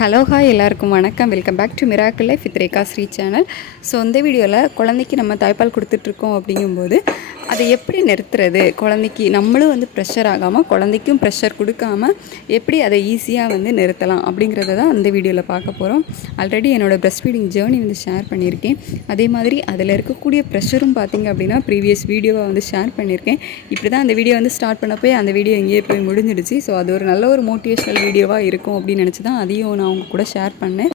Hello hi எல்லாருக்கும் வணக்கம். Welcome back to Miracle Life with Rekha Sri channel. So இந்த வீடியோவில் குழந்தைக்கு நம்ம தாய்ப்பால் கொடுத்துட்ருக்கோம் அப்படிங்கும்போது அதை எப்படி நிறுத்துறது, குழந்தைக்கு நம்மளும் வந்து ப்ரெஷர் ஆகாமல் குழந்தைக்கும் ப்ரெஷர் கொடுக்காமல் எப்படி அதை ஈஸியாக வந்து நிறுத்தலாம் அப்படிங்கிறத தான் அந்த வீடியோவில் பார்க்க போகிறோம். ஆல்ரெடி என்னோடய ப்ரெஸ்ட் ஃபீடிங் ஜேர்னி வந்து ஷேர் பண்ணியிருக்கேன். அதே மாதிரி அதில் இருக்கக்கூடிய ப்ரெஷரும் பார்த்திங்க அப்படின்னா ப்ரீவியஸ் வீடியோவை வந்து ஷேர் பண்ணியிருக்கேன். இப்படி தான் அந்த வீடியோ வந்து ஸ்டார்ட் பண்ணப்போ அந்த வீடியோ எங்கேயே போய் முடிஞ்சிடுச்சு. ஸோ அது ஒரு நல்ல ஒரு மோட்டிவேஷனல் வீடியோவாக இருக்கும் அப்படின்னு நினச்சி தான் அதையும் நான் அவங்க கூட ஷேர் பண்ணேன்.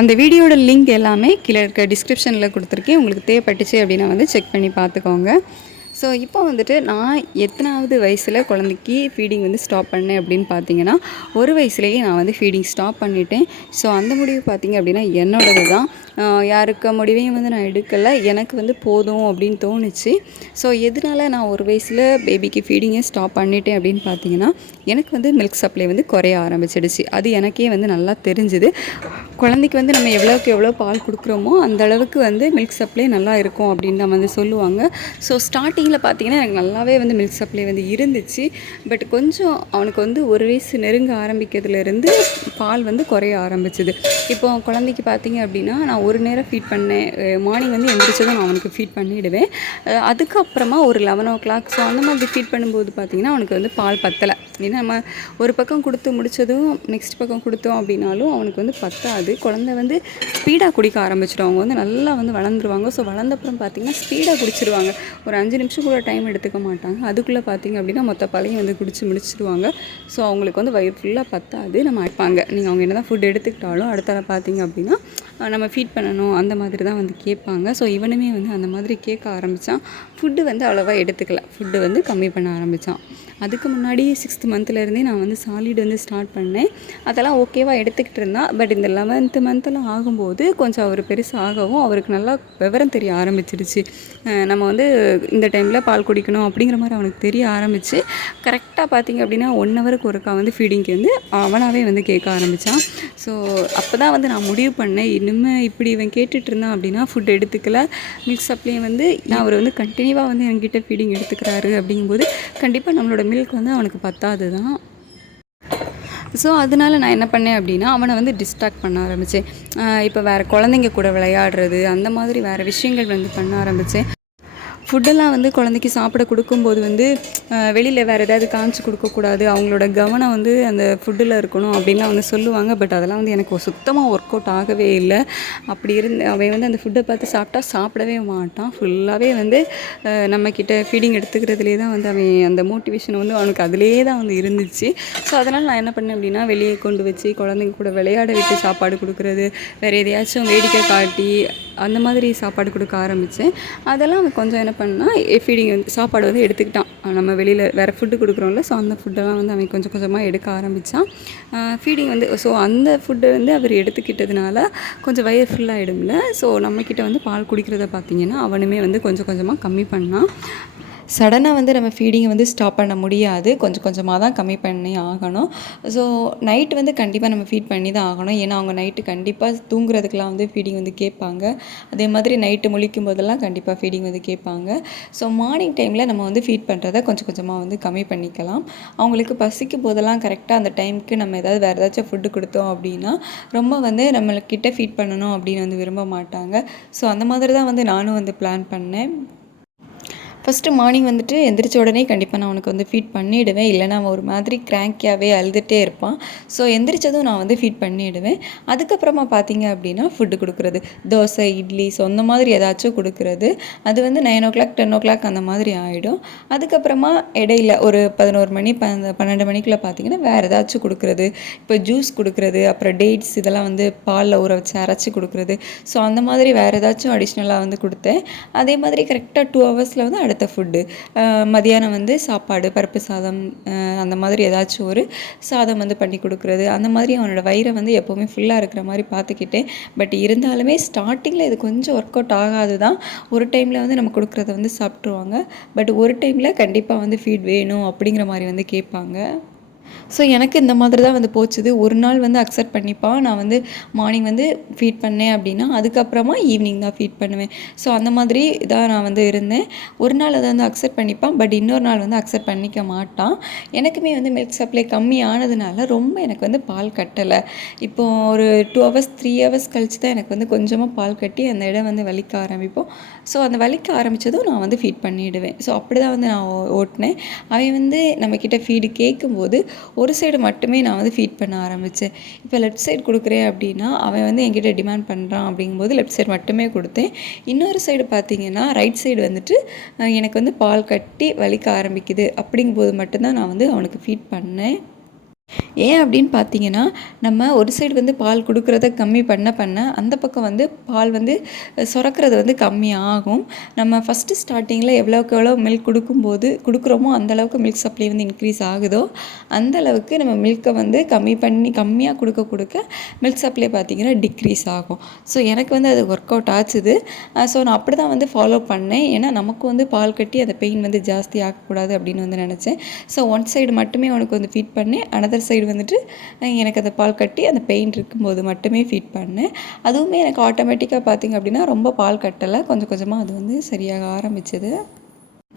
அந்த வீடியோட லிங்க் எல்லாமே கீழே இருக்க டிஸ்கிரிப்ஷனில் கொடுத்துருக்கேன். உங்களுக்கு தேவைப்பட்டுச்சு அப்படின்னா வந்து செக் பண்ணி பார்த்துக்கோங்க. ஸோ இப்போ வந்துட்டு நான் எத்தனாவது வயசில் குழந்தைக்கு ஃபீடிங் வந்து ஸ்டாப் பண்ணேன் அப்படின்னு பார்த்தீங்கன்னா, ஒரு வயசுலேயே நான் வந்து ஃபீடிங் ஸ்டாப் பண்ணிட்டேன். ஸோ அந்த முடிவு பார்த்திங்க அப்படின்னா என்னோடது தான். யாருக்கு முடிவையும் வந்து நான் எடுக்கலை. எனக்கு வந்து போதும் அப்படின்னு தோணுச்சு. ஸோ எதனால நான் ஒரு வயசில் பேபிக்கு ஃபீடிங்கை ஸ்டாப் பண்ணிட்டேன் அப்படின்னு பார்த்தீங்கன்னா, எனக்கு வந்து மில்க் சப்ளை வந்து குறைய ஆரம்பிச்சிடுச்சு. அது எனக்கே வந்து நல்லா தெரிஞ்சுது. குழந்தைக்கு வந்து நம்ம எவ்வளோக்கு எவ்வளோ பால் கொடுக்குறோமோ அந்த அளவுக்கு வந்து மில்க் சப்ளை நல்லா இருக்கும் அப்படின்னு தான் வந்து சொல்லுவாங்க. ஸோ ஸ்டார்டிங்கில் பார்த்திங்கன்னா எனக்கு நல்லாவே வந்து மில்க் சப்ளை வந்து இருந்துச்சு. பட் கொஞ்சம் அவனுக்கு வந்து ஒரு வயசு நெருங்க ஆரம்பிக்கிறதுலேருந்து பால் வந்து குறைய ஆரம்பிச்சிது. இப்போ குழந்தைக்கு பார்த்திங்க அப்படின்னா நான் ஒரு நேரம் ஃபீட் பண்ணேன். மார்னிங் வந்து எந்திரிச்சதும் நான் அவனுக்கு ஃபீட் பண்ணிவிடுவேன். அதுக்கப்புறமா ஒரு 11 ஸோ அந்த மாதிரி ஃபீட் பண்ணும்போது பார்த்திங்கன்னா அவனுக்கு வந்து பால் பத்தலை. ஏன்னா நம்ம ஒரு பக்கம் கொடுத்து முடித்ததும் நெக்ஸ்ட் பக்கம் கொடுத்தோம் அப்படின்னாலும் அவனுக்கு வந்து பத்தாது. குழந்தை வந்து ஸ்பீடாக குடிக்க ஆரம்பிச்சிடும். அவங்க வந்து நல்லா வந்து வளர்ந்துருவாங்க. ஸோ வளர்ந்தப்புறம் பார்த்திங்கன்னா ஸ்பீடாக குடிச்சிடுவாங்க. ஒரு 5 நிமிஷம் கூட டைம் எடுத்துக்க மாட்டாங்க. அதுக்குள்ளே பார்த்திங்க அப்படின்னா மொத்த பாலையும் வந்து குடிச்சு முடிச்சிடுவாங்க. ஸோ அவங்களுக்கு வந்து வயிறு ஃபுல்லாக பத்தாது. நம்ம அழைப்பாங்க, நீங்கள் அவங்க என்ன தான் ஃபுட் எடுத்துக்கிட்டாலும் அடுத்தால பார்த்திங்க அப்படின்னா நம்ம ஃபீட் பண்ணணும் அந்த மாதிரி தான் வந்து கேட்பாங்க. ஸோ இவனுமே வந்து அந்த மாதிரி கேட்க ஆரம்பித்தான். ஃபுட்டு வந்து அவ்வளோவா எடுத்துக்கல. ஃபுட்டு வந்து கம்மி பண்ண ஆரம்பித்தான். அதுக்கு முன்னாடி 6th மந்த்லேருந்தே நான் வந்து சாலிட் வந்து ஸ்டார்ட் பண்ணேன். அதெல்லாம் ஓகேவாக எடுத்துக்கிட்டு இருந்தான். பட் இந்த 11th மந்த்தெல்லாம் ஆகும்போது கொஞ்சம் அவர் பெருசாகவும் அவருக்கு நல்லா விவரம் தெரிய ஆரம்பிச்சிடுச்சு. நம்ம வந்து இந்த டைமில் பால் குடிக்கணும் அப்படிங்கிற மாதிரி அவனுக்கு தெரிய ஆரம்பித்து கரெக்டாக பார்த்திங்க அப்படின்னா 1 ஹவருக்கு ஒருக்கா வந்து ஃபீடிங்க்கு வந்து அவனாகவே வந்து கேட்க ஆரம்பித்தான். ஸோ அப்போ தான் வந்து நான் முடிவு பண்ணேன், இனிமேல் இப்படி இவன் கேட்டுட்டு இருந்தான் அப்படின்னா ஃபுட் எடுத்துக்கல, மில்க் சப்ளையும் வந்து அவர் வந்து கண்டினியூவாக வந்து என்கிட்ட ஃபீடிங் எடுத்துக்கிறாரு அப்படிங்கும்போது கண்டிப்பாக நம்மளோட மில்க் வந்து அவனுக்கு பத்தாது தான். ஸோ அதனால நான் என்ன பண்ணேன் அப்படின்னா அவனை வந்து டிஸ்ட்ராக்ட் பண்ண ஆரம்பித்தேன். இப்போ வேறு குழந்தைங்க கூட விளையாடுறது அந்த மாதிரி வேறு விஷயங்கள் வந்து பண்ண ஆரம்பித்தேன். ஃபுட்டெல்லாம் வந்து குழந்தைக்கு சாப்பிட கொடுக்கும்போது வந்து வெளியில் வேறு ஏதாவது காமிச்சு கொடுக்கக்கூடாது, அவங்களோட கவனம் வந்து அந்த ஃபுட்டில் இருக்கணும் அப்படின்லாம் வந்து சொல்லுவாங்க. பட் அதெல்லாம் வந்து எனக்கு சுத்தமாக ஒர்க் அவுட் ஆகவே இல்லை. அப்படி அவன் வந்து அந்த ஃபுட்டை பார்த்து சாப்பிடவே மாட்டான். ஃபுல்லாகவே வந்து நம்மக்கிட்ட ஃபீடிங் எடுத்துக்கிறதுலே தான் வந்து அவன் அந்த மோட்டிவேஷன் வந்து அவனுக்கு அதிலே தான் வந்து இருந்துச்சு. ஸோ அதனால் நான் என்ன பண்ணேன் அப்படின்னா வெளியே கொண்டு வச்சு குழந்தைங்க கூட விளையாட விட்டு சாப்பாடு கொடுக்குறது, வேறு எதையாச்சும் வேடிக்கை காட்டி அந்த மாதிரி சாப்பாடு கொடுக்க ஆரம்பித்தேன். அதெல்லாம் அவன் கொஞ்சம் என்ன பண்ணால் ஃபீடிங் வந்து சாப்பாடு வந்து எடுத்துக்கிட்டான். நம்ம வெளியில் வேறு ஃபுட்டு கொடுக்குறோம்ல, ஸோ அந்த ஃபுட்டெல்லாம் வந்து அவன் கொஞ்சம் கொஞ்சமாக எடுக்க ஆரம்பித்தான். ஃபீடிங் வந்து ஸோ அந்த ஃபுட்டை வந்து அவர் எடுத்துக்கிட்டதுனால கொஞ்சம் வயிறு ஃபுல்லாகிடும்ல. ஸோ நம்மக்கிட்ட வந்து பால் குடிக்கிறத பார்த்திங்கன்னா அவனுமே வந்து கொஞ்சம் கொஞ்சமாக கம்மி பண்ணான். சடனாக வந்து நம்ம ஃபீடிங்கை வந்து ஸ்டாப் பண்ண முடியாது. கொஞ்சம் கொஞ்சமாக தான் கம்மி பண்ணி ஆகணும். ஸோ நைட்டு வந்து கண்டிப்பாக நம்ம ஃபீட் பண்ணி தான் ஆகணும். ஏன்னா அவங்க நைட்டு கண்டிப்பாக தூங்குறதுக்கெலாம் வந்து ஃபீடிங் வந்து கேட்பாங்க. அதே மாதிரி நைட்டு முழிக்கும் போதெல்லாம் கண்டிப்பாக ஃபீடிங் வந்து கேட்பாங்க. ஸோ மார்னிங் டைமில் நம்ம வந்து ஃபீட் பண்ணுறத கொஞ்சம் கொஞ்சமாக வந்து கம்மி பண்ணிக்கலாம். அவங்களுக்கு பசிக்கும் போதெல்லாம் கரெக்டாக அந்த டைமுக்கு நம்ம ஏதாவது வேறு ஏதாச்சும் ஃபுட்டு கொடுத்தோம் அப்படின்னா ரொம்ப வந்து நம்மக்கிட்ட ஃபீட் பண்ணணும் அப்படின்னு வந்து விரும்ப மாட்டாங்க. ஸோ அந்த மாதிரி தான் வந்து நானும் வந்து பிளான் பண்ணேன். ஃபஸ்ட்டு மார்னிங் வந்துட்டு எந்திரிச்ச உடனே கண்டிப்பாக நான் அவனுக்கு வந்து ஃபீட் பண்ணிவிடுவேன். இல்லைனா அவன் ஒரு மாதிரி கிராங்கியாகவே அழுதுகிட்டே இருப்பான். ஸோ எந்திரிச்சதும் நான் வந்து ஃபீட் பண்ணிவிடுவேன். அதுக்கப்புறமா பார்த்திங்க அப்படின்னா ஃபுட்டு கொடுக்குறது, தோசை, இட்லி, ஸோ அந்த மாதிரி ஏதாச்சும் கொடுக்குறது. அது வந்து 9 o'clock 10 o'clock அந்த மாதிரி ஆகிடும். அதுக்கப்புறமா இடையில ஒரு 11 மணி 12 மணிக்குள்ளே பார்த்திங்கன்னா வேறு ஏதாச்சும் கொடுக்குறது. இப்போ ஜூஸ் கொடுக்குறது, அப்புறம் டேட்ஸ் இதெல்லாம் வந்து பாலில் ஊற வச்சு அரைச்சி கொடுக்குறது. ஸோ அந்த மாதிரி வேறு ஏதாச்சும் அடிஷ்னலாக வந்து கொடுத்தேன். அதே மாதிரி கரெக்டாக 2 ஹவர்ஸில் வந்து அடுத்த ஃபுட்டு மதியானம் வந்து சாப்பாடு, பருப்பு சாதம், அந்த மாதிரி ஏதாச்சும் ஒரு சாதம் வந்து பண்ணி கொடுக்குறது. அந்த மாதிரி அவனோட வயிறை வந்து எப்போவுமே ஃபுல்லாக இருக்கிற மாதிரி பார்த்துக்கிட்டேன். பட் இருந்தாலுமே ஸ்டார்டிங்கில் இது கொஞ்சம் ஒர்க் அவுட் ஆகாது தான். ஒரு டைமில் வந்து நம்ம கொடுக்குறத வந்து சாப்பிட்ருவாங்க. பட் ஒரு டைமில் கண்டிப்பாக வந்து ஃபீட் வேணும் அப்படிங்கிற மாதிரி வந்து கேட்பாங்க. ஸோ எனக்கு இந்த மாதிரி தான் வந்து போச்சுது. ஒரு நாள் வந்து அக்செப்ட் பண்ணிப்பான். நான் வந்து மார்னிங் வந்து ஃபீட் பண்ணேன் அப்படின்னா, அதுக்கப்புறமா ஈவினிங் தான் ஃபீட் பண்ணுவேன். ஸோ அந்த மாதிரி தான் நான் வந்து இருந்தேன். ஒரு நாள் அதை வந்து அக்செப்ட் பண்ணிப்பான். பட் இன்னொரு நாள் வந்து அக்செப்ட் பண்ணிக்க மாட்டான். எனக்குமே வந்து மில்க் சப்ளை கம்மி ஆனதுனால ரொம்ப எனக்கு வந்து பால் கட்டலை. இப்போது ஒரு 2 ஹவர்ஸ் 3 ஹவர்ஸ் கழிச்சு தான் எனக்கு வந்து கொஞ்சமாக பால் கட்டி அந்த இடம் வந்து வலிக்க ஆரம்பிப்போம். ஸோ அந்த வலிக்க ஆரம்பித்ததும் நான் வந்து ஃபீட் பண்ணிவிடுவேன். ஸோ அப்படி தான் வந்து நான் ஓட்டினேன். அவன் வந்து நம்மக்கிட்ட ஃபீடு கேட்கும்போது ஒரு சைடு மட்டுமே நான் வந்து ஃபீட் பண்ண ஆரம்பித்தேன். இப்போ லெஃப்ட் சைடு கொடுக்குறேன் அப்படின்னா அவன் வந்து என்கிட்ட டிமாண்ட் பண்ணுறான் அப்படிங்கும்போது லெஃப்ட் சைடு மட்டுமே கொடுத்தேன். இன்னொரு சைடு பார்த்திங்கன்னா ரைட் சைடு வந்துட்டு எனக்கு வந்து பால் கட்டி வலிக்க ஆரம்பிக்குது அப்படிங்கும்போது மட்டும்தான் நான் வந்து அவனுக்கு ஃபீட் பண்ணேன். ஏன் அப்படின்னு பார்த்தீங்கன்னா, நம்ம ஒரு சைடு வந்து பால் கொடுக்குறத கம்மி பண்ண அந்த பக்கம் வந்து பால் வந்து சுரக்கிறது வந்து கம்மியாகும். நம்ம ஃபஸ்ட்டு ஸ்டார்டிங்கில் எவ்வளோக்கு எவ்வளோ மில்க் கொடுக்குறோமோ அந்தளவுக்கு மில்க் சப்ளை வந்து இன்க்ரீஸ் ஆகுதோ அந்தளவுக்கு நம்ம மில்க்கை வந்து கம்மியாக கொடுக்க மில்க் சப்ளை பார்த்திங்கன்னா டிக்ரீஸ் ஆகும். ஸோ எனக்கு வந்து அது ஒர்க் அவுட் ஆச்சுது. ஸோ நான் அப்படி தான் வந்து ஃபாலோ பண்ணேன். ஏன்னா நமக்கு வந்து பால் கட்டி அந்த பெயின் வந்து ஜாஸ்தி ஆகக்கூடாது அப்படின்னு வந்து நினச்சேன். ஸோ ஒன் சைடு மட்டுமே அவனுக்கு வந்து ஃபீட் பண்ணேன். அனதர் சைடு வந்துட்டு எனக்கு அந்த பால் கட்டி அந்த பெயின் இருக்கும்போது மட்டுமே ஃபீட் பண்ணேன். அதுவுமே எனக்கு ஆட்டோமேட்டிக்காக பார்த்திங்க அப்படின்னா ரொம்ப பால் கட்டலை. கொஞ்சம் கொஞ்சமாக அது வந்து சரியாக ஆரம்பிச்சது.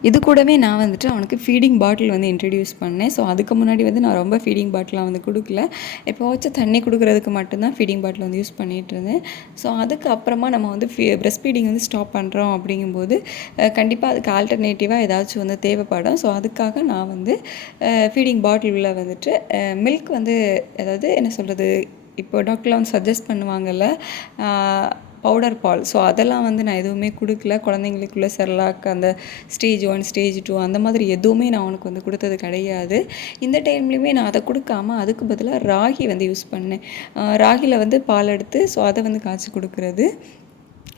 இது கூடவே நான் வந்துட்டு அவனுக்கு ஃபீடிங் பாட்டில் வந்து இன்ட்ரடியூஸ் பண்ணேன். ஸோ அதுக்கு முன்னாடி வந்து நான் ரொம்ப ஃபீடிங் பாட்டிலாம் வந்து கொடுக்கல. எப்போவாச்சும் தண்ணி கொடுக்குறதுக்கு மட்டும்தான் ஃபீடிங் பாட்டில் வந்து யூஸ் பண்ணிகிட்டு இருந்தேன். ஸோ அதுக்கு அப்புறமா நம்ம வந்து பிரஸ்ட் ஃபீடிங் வந்து ஸ்டாப் பண்ணுறோம் அப்படிங்கும்போது கண்டிப்பாக அதுக்கு ஆல்டர்னேட்டிவாக ஏதாச்சும் வந்து தேவைப்படும். ஸோ அதுக்காக நான் வந்து ஃபீடிங் பாட்டிலில் வந்துட்டு மில்க் வந்து அதாவது என்ன சொல்கிறது, இப்போ டாக்டர்லாம் வந்து சஜஸ்ட் பண்ணுவாங்கள்ல பவுடர் பால். ஸோ அதெல்லாம் வந்து நான் எதுவுமே கொடுக்கல. குழந்தைங்களுக்குள்ள செர்லாக் அந்த ஸ்டேஜ் 1 ஸ்டேஜ் 2 அந்த மாதிரி எதுவுமே நான் அவனுக்கு வந்து கொடுத்தது கிடையாது. இந்த டைம்லேயுமே நான் அதை கொடுக்காம அதுக்கு பதிலாக ராகி வந்து யூஸ் பண்ணேன். ராகியில் வந்து பால் எடுத்து ஸோ அதை வந்து காய்ச்சி கொடுக்குறது.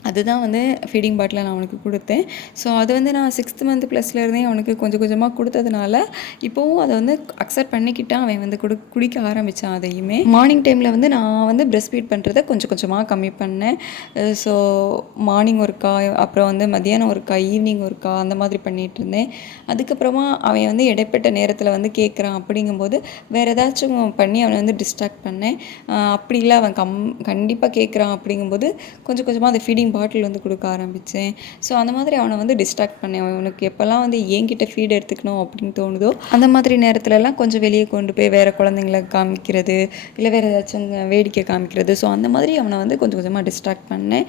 அதுதான் வந்து ஃபீடிங் பாட்டில் நான் அவனுக்கு கொடுத்தேன். ஸோ அது வந்து நான் 6th மந்த் ப்ளஸ்லேருந்தே அவனுக்கு கொஞ்சம் கொஞ்சமாக கொடுத்ததுனால இப்போவும் அதை வந்து அக்செப்ட் பண்ணிக்கிட்டான். அவன் வந்து குடிக்க ஆரம்பித்தான். அதையுமே மார்னிங் டைமில் வந்து நான் வந்து பிரஸ்ட் ஃபீட் பண்ணுறதை கொஞ்சம் கொஞ்சமாக கம்மி பண்ணேன். ஸோ மார்னிங் ஒருக்கா, அப்புறம் வந்து மத்தியானம் ஒருக்கா, ஈவினிங் ஒருக்கா அந்த மாதிரி பண்ணிகிட்டு இருந்தேன். அதுக்கப்புறமா அவன் வந்து இடைப்பட்ட நேரத்தில் வந்து கேட்குறான் அப்படிங்கும்போது வேறு ஏதாச்சும் பண்ணி அவனை வந்து டிஸ்ட்ராக்ட் பண்ணேன். அப்படி இல்லை அவன் கண்டிப்பாக கேட்குறான் அப்படிங்கும்போது கொஞ்சம் கொஞ்சமாக அந்த ஃபீடிங் பாட்டில் வந்து கொடுக்க ஆரம்பித்தேன். ஸோ அந்த மாதிரி அவனை வந்து டிஸ்ட்ராக்ட் பண்ணேன். அவனுக்கு எப்போல்லாம் வந்து என்கிட்ட ஃபீட் எடுத்துக்கணும் அப்படின்னு தோணுதோ அந்த மாதிரி நேரத்துலலாம் கொஞ்சம் வெளியே கொண்டு போய் வேறு குழந்தைங்கள காமிக்கிறது, இல்லை வேறு ஏதாச்சும் வேடிக்கை காமிக்கிறது. ஸோ அந்த மாதிரி அவனை வந்து கொஞ்சம் கொஞ்சமாக டிஸ்ட்ராக்ட் பண்ணேன்.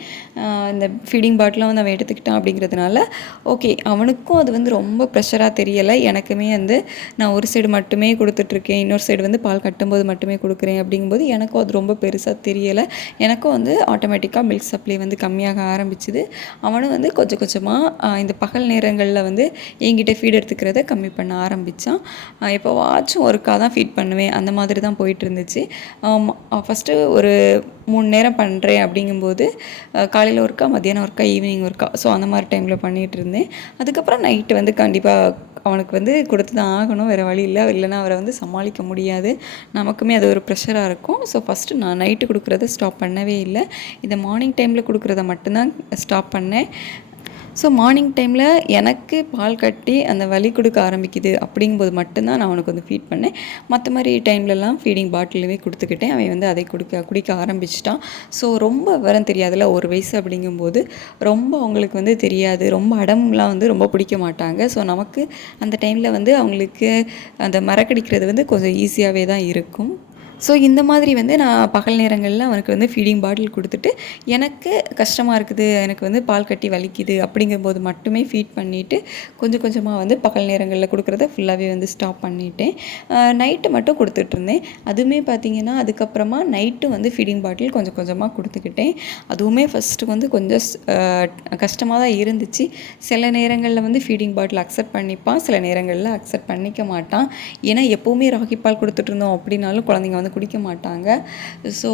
இந்த ஃபீடிங் பாட்டிலாம் வந்து அவன் எடுத்துக்கிட்டான் அப்படிங்கிறதுனால ஓகே, அவனுக்கும் அது வந்து ரொம்ப ப்ரெஷராக தெரியலை. எனக்குமே வந்து நான் ஒரு சைடு மட்டுமே கொடுத்துட்ருக்கேன், இன்னொரு சைடு வந்து பால் கட்டும்போது மட்டுமே கொடுக்குறேன் அப்படிங்கும்போது எனக்கும் அது ரொம்ப பெருசாக தெரியலை. எனக்கும் வந்து ஆட்டோமேட்டிக்காக மில்க் சப்ளை வந்து கம்மியாக ஆரம்பிச்சுது. அவனும் வந்து கொஞ்சம் கொஞ்சமாக இந்த பகல் நேரங்களில் வந்து என்கிட்ட ஃபீட் எடுத்துக்கிறத கம்மி பண்ண ஆரம்பித்தான். எப்போவாச்சும் ஒருக்கா தான் ஃபீட் பண்ணுவேன். அந்த மாதிரி தான் போயிட்டு இருந்துச்சு. ஃபஸ்ட்டு ஒரு 3 நேரம் பண்ணுறேன் அப்படிங்கும்போது காலையில் ஒருக்கா, மத்தியானம் ஒருக்கா, ஈவினிங் ஒருக்கா. ஸோ அந்த மாதிரி டைமில் பண்ணிகிட்டு இருந்தேன். அதுக்கப்புறம் நைட்டு வந்து கண்டிப்பாக அவனுக்கு வந்து கொடுத்து தான் ஆகணும், வேறு வழி இல்லை. இல்லைன்னா அவரை வந்து சமாளிக்க முடியாது. நமக்குமே அது ஒரு ப்ரெஷராக இருக்கும். ஸோ ஃபஸ்ட்டு நான் நைட்டு கொடுக்குறத ஸ்டாப் பண்ணவே இல்லை. இந்த மார்னிங் டைமில் கொடுக்குறத மட்டும்தான் ஸ்டாப் பண்ணேன். ஸோ மார்னிங் டைமில் எனக்கு பால் கட்டி அந்த வலி கொடுக்க ஆரம்பிக்குது அப்படிங்கும்போது மட்டும்தான் நான் அவனுக்கு வந்து ஃபீட் பண்ணேன். மற்ற மாதிரி டைம்லலாம் ஃபீடிங் பாட்டிலவே கொடுத்துக்கிட்டேன். அவன் வந்து அதை குடிக்க ஆரம்பிச்சிட்டான். ஸோ ரொம்ப விவரம் தெரியாதுல்ல, 1 வயசு அப்படிங்கும்போது ரொம்ப அவங்களுக்கு வந்து தெரியாது. ரொம்ப அடம்லாம் வந்து ரொம்ப பிடிக்க மாட்டாங்க. ஸோ நமக்கு அந்த டைமில் வந்து அவங்களுக்கு அந்த மறக்கடிக்கிறது வந்து கொஞ்சம் ஈஸியாகவே தான் இருக்கும். ஸோ இந்த மாதிரி வந்து நான் பகல் நேரங்களில் அவனுக்கு வந்து ஃபீடிங் பாட்டில் கொடுத்துட்டு எனக்கு கஷ்டமாக இருக்குது, எனக்கு வந்து பால் கட்டி வலிக்குது அப்படிங்கும்போது மட்டுமே ஃபீட் பண்ணிவிட்டு கொஞ்சம் கொஞ்சமாக வந்து பகல் நேரங்களில் கொடுக்குறத ஃபுல்லாகவே வந்து ஸ்டாப் பண்ணிட்டேன். நைட்டு மட்டும் கொடுத்துட்ருந்தேன். அதுவுமே பார்த்திங்கன்னா அதுக்கப்புறமா நைட்டு வந்து ஃபீடிங் பாட்டில் கொஞ்சம் கொஞ்சமாக கொடுத்துக்கிட்டேன். அதுவுமே ஃபஸ்ட்டு வந்து கொஞ்சம் கஷ்டமாக தான் இருந்துச்சு. சில நேரங்களில் வந்து ஃபீடிங் பாட்டில் அக்செப்ட் பண்ணிப்பான், சில நேரங்களில் அக்செப்ட் பண்ணிக்க மாட்டான். ஏன்னா எப்போவுமே ராகி பால் கொடுத்துட்ருந்தோம் அப்படின்னாலும் குழந்தைங்க வந்து குடிக்க மாட்டாங்க. ஸோ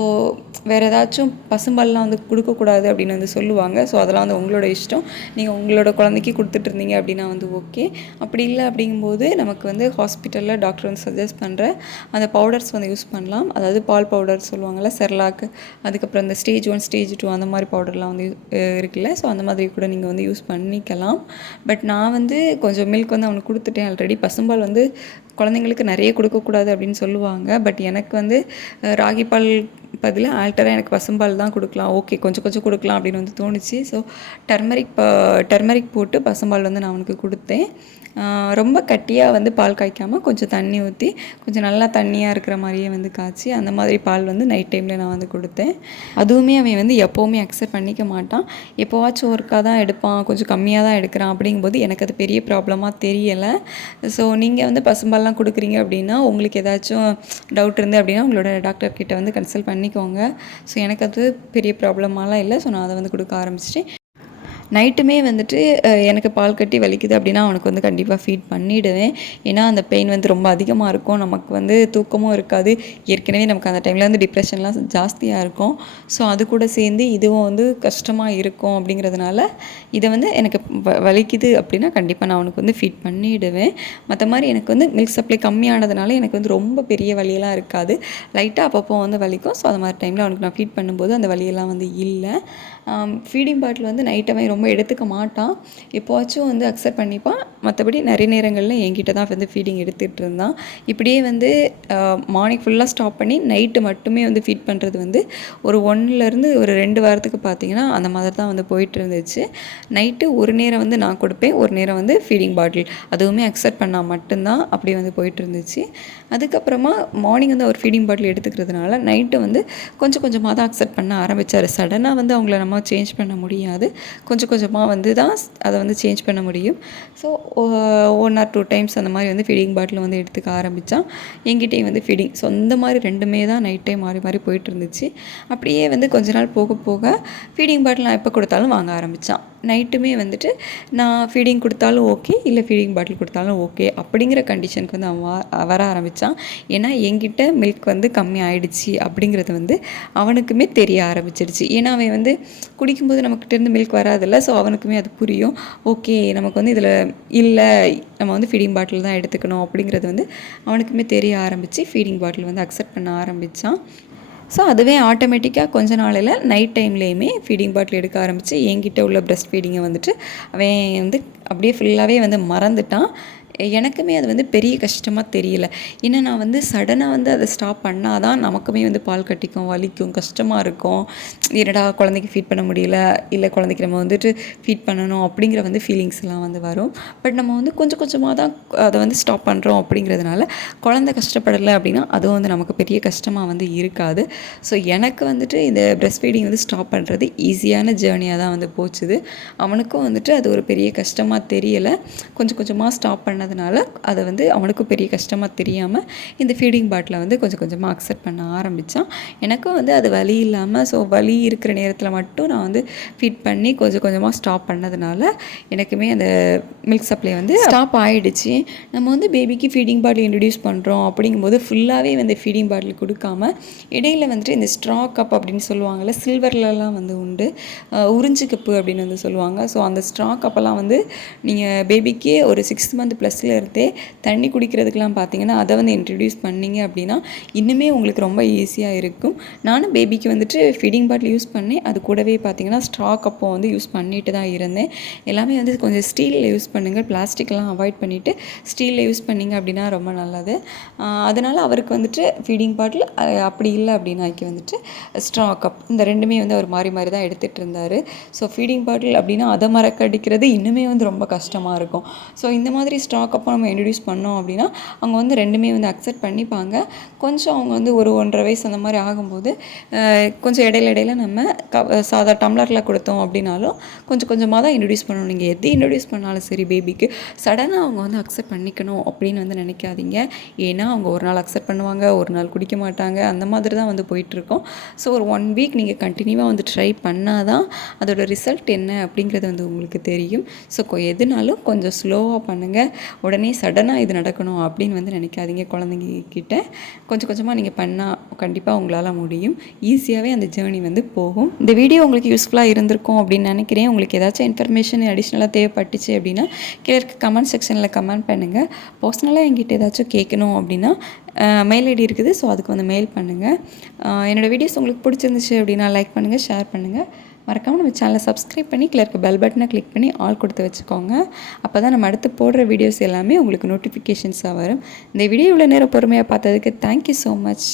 வேறு ஏதாச்சும் பசும்பால்லாம் வந்து கொடுக்கக்கூடாது அப்படின்னு வந்து சொல்லுவாங்க. ஸோ அதெல்லாம் வந்து உங்களோட இஷ்டம். நீங்கள் உங்களோட குழந்தைக்கு கொடுத்துட்ருந்தீங்க அப்படின்னா வந்து ஓகே. அப்படி இல்லை அப்படிங்கும்போது நமக்கு வந்து ஹாஸ்பிட்டலில் டாக்டர் வந்து சஜஸ்ட் பண்ணுற அந்த பவுடர்ஸ் வந்து யூஸ் பண்ணலாம். அதாவது பால் பவுடர் சொல்லுவாங்கள்ல, செர்லாக், அதுக்கப்புறம் இந்த ஸ்டேஜ் 1 ஸ்டேஜ் 2 அந்த மாதிரி பவுடர்லாம் வந்து இருக்குல்ல. ஸோ அந்த மாதிரி கூட நீங்கள் வந்து யூஸ் பண்ணிக்கலாம். பட் நான் வந்து கொஞ்சம் மில்க் வந்து அவனுக்கு கொடுத்துட்டேன் ஆல்ரெடி. பசும்பால் வந்து குழந்தைங்களுக்கு நிறைய கொடுக்கக்கூடாது அப்படின்னு சொல்லுவாங்க. பட் எனக்கு வந்து ராகி பால் பதிலாக ஆல்டராக எனக்கு பசும்பால் தான் கொடுக்கலாம், ஓகே கொஞ்சம் கொஞ்சம் கொடுக்கலாம் அப்படின்னு வந்து தோணுச்சு. ஸோ டர்மரிக் போட்டு பசும்பால் வந்து நான் அவனுக்கு கொடுத்தேன். ரொம்ப கட்டியாக வந்து பால் காய்க்காமல் கொஞ்சம் தண்ணி ஊற்றி கொஞ்சம் நல்லா தண்ணியாக இருக்கிற மாதிரியே வந்து காய்ச்சி அந்த மாதிரி பால் வந்து நைட் டைமில் நான் வந்து கொடுத்தேன். அதுவுமே அவன் வந்து எப்போவுமே அக்செப்ட் பண்ணிக்க மாட்டான். எப்போவாச்சும் ஒருக்கா தான் எடுப்பான், கொஞ்சம் கம்மியாக தான் எடுக்கிறான். அப்படிங்கும்போது எனக்கு அது பெரிய ப்ராப்ளமாக தெரியலை. ஸோ நீங்கள் வந்து பசும்பால்லாம் கொடுக்குறீங்க அப்படின்னா உங்களுக்கு ஏதாச்சும் டவுட் இருந்து அப்படின்னா உங்களோட டாக்டர்கிட்ட வந்து கன்சல்ட் பண்ணிக்கோங்க. ஸோ எனக்கு அது பெரிய ப்ராப்ளமாலாம் இல்லை. ஸோ நான் அதை வந்து கொடுக்க ஆரம்பிச்சிட்டேன். நைட்டுமே வந்துட்டு எனக்கு பால் கட்டி வலிக்குது அப்படின்னா அவனுக்கு வந்து கண்டிப்பாக ஃபீட் பண்ணிவிடுவேன். ஏன்னா அந்த பெயின் வந்து ரொம்ப அதிகமாக இருக்கும், நமக்கு வந்து தூக்கமும் இருக்காது. ஏற்கனவே நமக்கு அந்த டைமில் வந்து டிப்ரெஷன்லாம் ஜாஸ்தியாக இருக்கும். ஸோ அது கூட சேர்ந்து இதுவும் வந்து கஷ்டமாக இருக்கும். அப்படிங்கிறதுனால இதை வந்து எனக்கு வலிக்குது அப்படின்னா கண்டிப்பாக நான் அவனுக்கு வந்து ஃபீட் பண்ணிவிடுவேன். மற்ற மாதிரி எனக்கு வந்து மில்க் சப்ளை கம்மியானதுனால எனக்கு வந்து ரொம்ப பெரிய வலியெல்லாம் இருக்காது, லைட்டாக அப்பப்போ வந்து வலிக்கும். ஸோ அது மாதிரி டைமில் அவனுக்கு நான் ஃபீட் பண்ணும்போது அந்த வலியெல்லாம் வந்து இல்லை. ஃபீடிங் பாட்டில் வந்து நைட்டமே ரொம்ப எடுத்துக்க மாட்டான், எப்போவாச்சும் வந்து அக்செப்ட் பண்ணிப்பான். மற்றபடி நிறைய நேரங்களில் என்கிட்ட தான் வந்து ஃபீடிங் எடுத்துகிட்டு இருந்தான். இப்படியே வந்து மார்னிங் ஃபுல்லாக ஸ்டாப் பண்ணி நைட்டு மட்டுமே வந்து ஃபீட் பண்ணுறது வந்து ஒரு 1லேருந்து ஒரு 2 வாரத்துக்கு பார்த்திங்கன்னா அந்த மாதிரி தான் வந்து போயிட்டு இருந்துச்சு. நைட்டு ஒரு நேரம் வந்து நான் கொடுப்பேன், ஒரு நேரம் வந்து ஃபீடிங் பாட்டில், அதுவுமே அக்செப்ட் பண்ணால் மட்டும்தான் அப்படி வந்து போயிட்டு இருந்துச்சு. அதுக்கப்புறமா மார்னிங் வந்து அவர் ஃபீடிங் பாட்டில் எடுத்துக்கிறதுனால நைட்டு வந்து கொஞ்சம் கொஞ்சமாக தான் அக்செப்ட் பண்ண ஆரம்பித்தார். சடனாக வந்து அவங்கள நம்ம சேஞ்ச் பண்ண முடியாது, கொஞ்சம் கொஞ்சமாக வந்து தான் அதை வந்து சேஞ்ச் பண்ண முடியும். ஸோ 1 or 2 டைம்ஸ் அந்த மாதிரி வந்து ஃபீடிங் பாட்டில் வந்து எடுத்துக்க ஆரம்பித்தான். என்கிட்டையும் வந்து ஃபீடிங், ஸோ இந்த மாதிரி 2மே தான் நைட் டைம் மாறி மாறி போயிட்டு இருந்துச்சு. அப்படியே வந்து கொஞ்ச நாள் போக போக ஃபீடிங் பாட்டில் நான் எப்போ கொடுத்தாலும் வாங்க ஆரம்பித்தான். நைட்டுமே வந்துட்டு நான் ஃபீடிங் கொடுத்தாலும் ஓகே, இல்லை ஃபீடிங் பாட்டில் கொடுத்தாலும் ஓகே அப்படிங்கிற கண்டிஷனுக்கு வந்து அவன் வர ஆரம்பித்தான். ஏன்னா என்கிட்ட மில்க் வந்து கம்மி ஆகிடுச்சி அப்படிங்கிறது வந்து அவனுக்குமே தெரிய ஆரம்பிச்சிடுச்சு. ஏன்னா அவன் வந்து குடிக்கும்போது நம்மக்கிட்டேருந்து மில்க் வராதில்ல. ஸோ அவனுக்குமே அது புரியும், ஓகே நமக்கு வந்து இதில் இல்லை, நம்ம வந்து ஃபீடிங் பாட்டில் தான் எடுத்துக்கணும் அப்படிங்கிறது வந்து அவனுக்குமே தெரிய ஆரம்பித்து ஃபீடிங் பாட்டில் வந்து அக்செப்ட் பண்ண ஆரம்பித்தான். ஸோ அதுவே ஆட்டோமேட்டிக்காக கொஞ்ச நாளில் நைட் டைம்லேயுமே ஃபீடிங் பாட்டில் எடுக்க ஆரம்பித்து என்கிட்ட உள்ள ப்ரெஸ்ட் ஃபீடிங்கை வந்துட்டு அவன் வந்து அப்படியே ஃபுல்லாகவே வந்து மறந்துட்டான். எனக்குமே அது வந்து பெரிய கஷ்டமாக தெரியல. ஏன்னா நான் வந்து சடனாக வந்து அதை ஸ்டாப் பண்ணால் தான் நமக்குமே வந்து பால் கட்டிக்கும், வலிக்கும், கஷ்டமாக இருக்கும். என்னடா குழந்தைக்கு ஃபீட் பண்ண முடியல, இல்லை குழந்தைக்கு நம்ம வந்துட்டு ஃபீட் பண்ணணும் அப்படிங்கிற வந்து ஃபீலிங்ஸ்லாம் வந்து வரும். பட் நம்ம வந்து கொஞ்சம் கொஞ்சமாக தான் அதை வந்து ஸ்டாப் பண்ணுறோம். அப்படிங்கிறதுனால குழந்தை கஷ்டப்படலை அப்படின்னா அதுவும் வந்து நமக்கு பெரிய கஷ்டமாக வந்து இருக்காது. ஸோ எனக்கு வந்துட்டு இந்த ப்ரெஸ்ட் ஃபீடிங் வந்து ஸ்டாப் பண்ணுறது ஈஸியான ஜேர்னியாக தான் வந்து போச்சுது. அவனுக்கும் வந்துட்டு அது ஒரு பெரிய கஷ்டமாக தெரியலை. கொஞ்சம் கொஞ்சமாக ஸ்டாப் பண்ண அதனால் அதை வந்து அவனுக்கும் பெரிய கஷ்டமாக தெரியாமல் இந்த ஃபீடிங் பாட்டிலை வந்து கொஞ்சம் கொஞ்சமாக அக்செப்ட் பண்ண ஆரம்பித்தான். எனக்கும் வந்து அது வலி இல்லாமல், ஸோ வலி இருக்கிற நேரத்தில் மட்டும் நான் வந்து ஃபீட் பண்ணி கொஞ்சம் கொஞ்சமாக ஸ்டாப் பண்ணதுனால எனக்குமே அந்த மில்க் சப்ளை வந்து ஸ்டாப் ஆகிடுச்சு. நம்ம வந்து பேபிக்கு ஃபீடிங் பாட்டில் இன்ட்ரடியூஸ் பண்ணுறோம் அப்படிங்கும்போது ஃபுல்லாகவே வந்து ஃபீடிங் பாட்டில் கொடுக்காம இடையில் வந்துட்டு இந்த ஸ்ட்ரா கப் அப்படின்னு சொல்லுவாங்கள்ல, சில்வர்லலாம் வந்து உண்டு, உறிஞ்சு கப்பு அப்படின்னு வந்து சொல்லுவாங்க. ஸோ அந்த ஸ்ட்ரா கப்பெல்லாம் வந்து நீங்கள் பேபிக்கே ஒரு 6 month ப்ளஸ் இருந்தே தண்ணி குடிக்கிறதுக்கெலாம் பார்த்தீங்கன்னா அதை வந்து இன்ட்ரடியூஸ் பண்ணிங்க அப்படின்னா இன்னுமே உங்களுக்கு ரொம்ப ஈஸியாக இருக்கும். நானும் பேபிக்கு வந்துட்டு ஃபீடிங் பாட்டில் யூஸ் பண்ணேன், அது கூடவே பார்த்தீங்கன்னா ஸ்ட்ரா கப்போ வந்து யூஸ் பண்ணிட்டு தான் இருந்தேன். எல்லாமே வந்து கொஞ்சம் ஸ்டீலில் யூஸ் பண்ணுங்கள், பிளாஸ்டிக்லாம் அவாய்ட் பண்ணிவிட்டு ஸ்டீலில் யூஸ் பண்ணிங்க அப்படின்னா ரொம்ப நல்லது. அதனால் அவருக்கு வந்துட்டு ஃபீடிங் பாட்டில், அப்படி இல்லை அப்படின்னாக்கி வந்துட்டு ஸ்ட்ரா கப், இந்த 2மே வந்து அவர் மாறி மாறி தான் எடுத்துகிட்டு இருந்தார். ஸோ ஃபீடிங் பாட்டில் அப்படின்னா அதை மறக்கடிக்கிறது இன்னுமே வந்து ரொம்ப கஷ்டமாக இருக்கும். ஸோ இந்த மாதிரி ஸ்ட்ரா கப்பை நம்ம இன்ட்ரடியூஸ் பண்ணோம் அப்படின்னா அவங்க வந்து 2மே வந்து அக்செப்ட் பண்ணிப்பாங்க. கொஞ்சம் அவங்க வந்து ஒரு 1.5 வயசு அந்த மாதிரி ஆகும்போது கொஞ்சம் இடையில நம்ம சாதா டம்ளரில் கொடுத்தோம் அப்படின்னாலும் கொஞ்சம் கொஞ்சமாக தான் இன்ட்ரடியூஸ் பண்ணணும். நீங்கள் எது இன்ட்ரடியூஸ் பண்ணாலும் சரி பேபிக்கு சடனாக அவங்க வந்து அக்செப்ட் பண்ணிக்கணும் அப்படின்னு வந்து நினைக்காதீங்க. ஏன்னா அவங்க ஒரு நாள் அக்செப்ட் பண்ணுவாங்க, ஒரு நாள் குடிக்க மாட்டாங்க, அந்த மாதிரி தான் வந்து போயிட்டுருக்கோம். ஸோ ஒரு 1 week நீங்கள் கண்டினியூவாக வந்து ட்ரை பண்ணால் தான் அதோட ரிசல்ட் என்ன அப்படிங்கிறது வந்து உங்களுக்கு தெரியும். ஸோ எதுனாலும் கொஞ்சம் ஸ்லோவாக பண்ணுங்கள், உடனே சடனாக இது நடக்கணும் அப்படின்னு வந்து நினைக்காதீங்க. குழந்தைங்கக்கிட்ட கொஞ்சம் கொஞ்சமாக நீங்கள் பண்ணால் கண்டிப்பாக உங்களால் முடியும், ஈஸியாகவே அந்த ஜேர்னி வந்து போகும். இந்த வீடியோ உங்களுக்கு யூஸ்ஃபுல்லாக இருந்திருக்கும் அப்படின்னு நினைக்கிறேன். உங்களுக்கு ஏதாச்சும் இன்ஃபர்மேஷன் அடிஷ்னலாக தேவைப்பட்டுச்சு அப்படின்னா கீழே இருக்க கமெண்ட் செக்ஷனில் கமெண்ட் பண்ணுங்கள். பர்சனலாக என்கிட்ட ஏதாச்சும் கேட்கணும் அப்படின்னா மெயில் ஐடி இருக்குது, ஸோ அதுக்கு வந்து மெயில் பண்ணுங்கள். என்னோடய வீடியோஸ் உங்களுக்கு பிடிச்சிருந்துச்சு அப்படின்னா லைக் பண்ணுங்கள், ஷேர் பண்ணுங்கள். மறக்காமல் நம்ம சேனலை சப்ஸ்கிரைப் பண்ணி கீழே இருக்க பெல் பட்டனை கிளிக் பண்ணி ஆல் கொடுத்து வச்சுக்கோங்க. அப்போ தான் நம்ம அடுத்து போடுற வீடியோஸ் எல்லாமே உங்களுக்கு நோட்டிஃபிகேஷன்ஸாக வரும். இந்த வீடியோ இவ்வளோ நேரம் பொறுமையாக பார்த்ததுக்கு தேங்க்யூ ஸோ மச்.